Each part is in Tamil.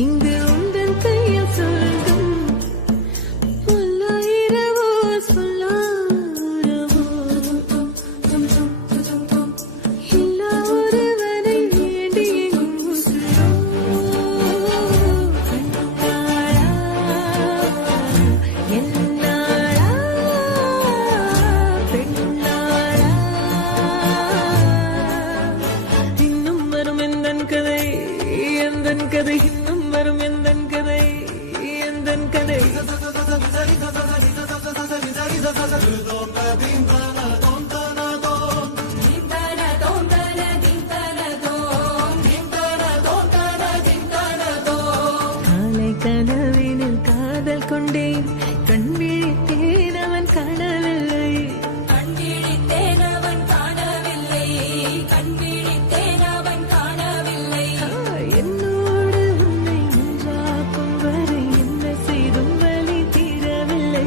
இங்கு உந்தன் கையில் சொர்க்கம் பல்லாயிரவோ சொல்லாரவோ எல்லா ஒருவனை வேண்டி உசுரோ கண்ணாளா என்னாளா பெண்ணாளா இன்னும் வரும் எந்தன் கதை எந்தன் கதை இன்னும் வரும் எந்தன் கதை எந்தன் கதை காலை கனவினில் காதல் கொண்டேன் கண் விழித்தேன் அவன் காணவில்லை என்னோடு உன்னை ஒன்றாக்கும் வரை என்ன செய்தும் வலி தீரவில்லை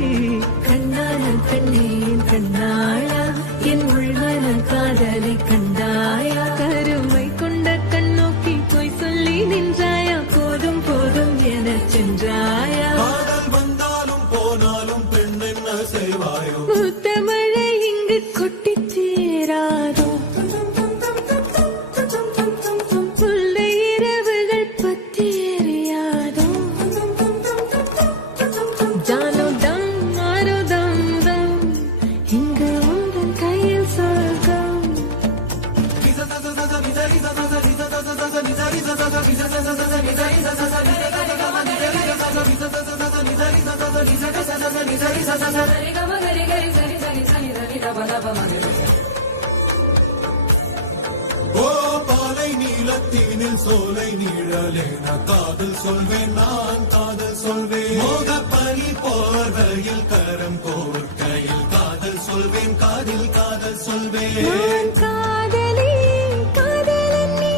கண்ணான கண்ணே என் கண்ணாளா என் உள்மன காதலை கண்டாயா கருமை கொண்ட கண்ணோக்கி போய் சொல்லி நின்றாயா போதும் போதும் என சென்றாயா காதல் வந்தாலும் போனாலும் பெண் என்ன செய்வாயோ முத்தமழை இங்கு கொட்டிச் சேராதோ முல்லை இரவுகள் பற்றி எரியாதோ ஜானோ தம் மாரோ தம் தம் இங்கு உந்தன் கையில் சொர்க்கம் ஓ பாலை நீலத்தீனில் சோலை நீழலேன காதல் சொல்வேன் நான் காதல் சொல்வேன் மோகப்பனி போர்வையில் கரம் கோர்க்கையில் காதல் சொல்வேன் காதில் காதல் சொல்வேன் நான் காதலி காதலன் நீ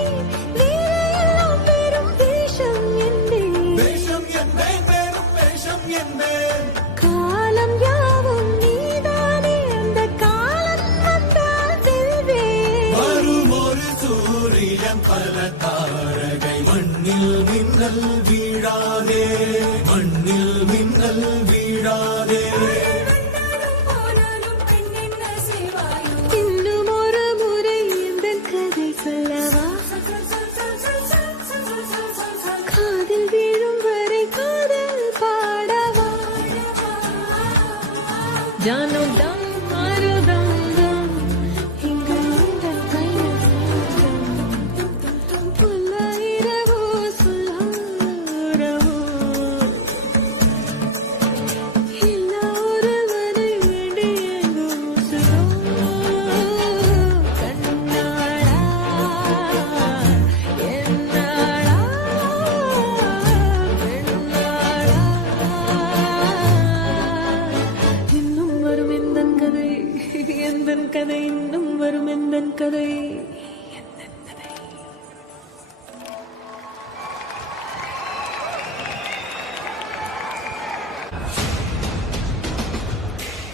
வேலையெல்லாம் பெரும் வேஷம் என்பேன் வேஷம் என்பேன் வேறும் வேஷம் என்பேன் காலம் யாவும் நீதானே அந்த காலம் வந்தால் செல்வேன் வரும் ஒரு சூரியன் பல தாரகை மண்ணில் மின்னல் வீழாதே மண்ணில் மின்னல் வீழாதே இன்னும் ஒரு முறை இந்த கதை சொல்லவா காதில் வீழும் வரை காதல் பாடவா ஜானோ தம் மாரோ தம் தம் இங்கு உந்தன் கையில் சொர்க்கம் பல்லாயிரவோ சொல்லாரவோ எல்லா ஒருவனை வேண்டி எங்கும் உசுரோ கண்ணாளா என்னாளா பெண்ணாளா இன்னும் வரும் எந்தன் கதை எந்தன் கதை இன்னும் வரும் எந்தன் கதை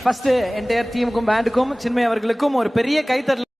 ஃபர்ஸ்ட் என்டையர் டீமுக்கும் பேண்டுக்கும் சின்மய் அவர்களுக்கும் ஒரு பெரிய கைத்தட்டல்.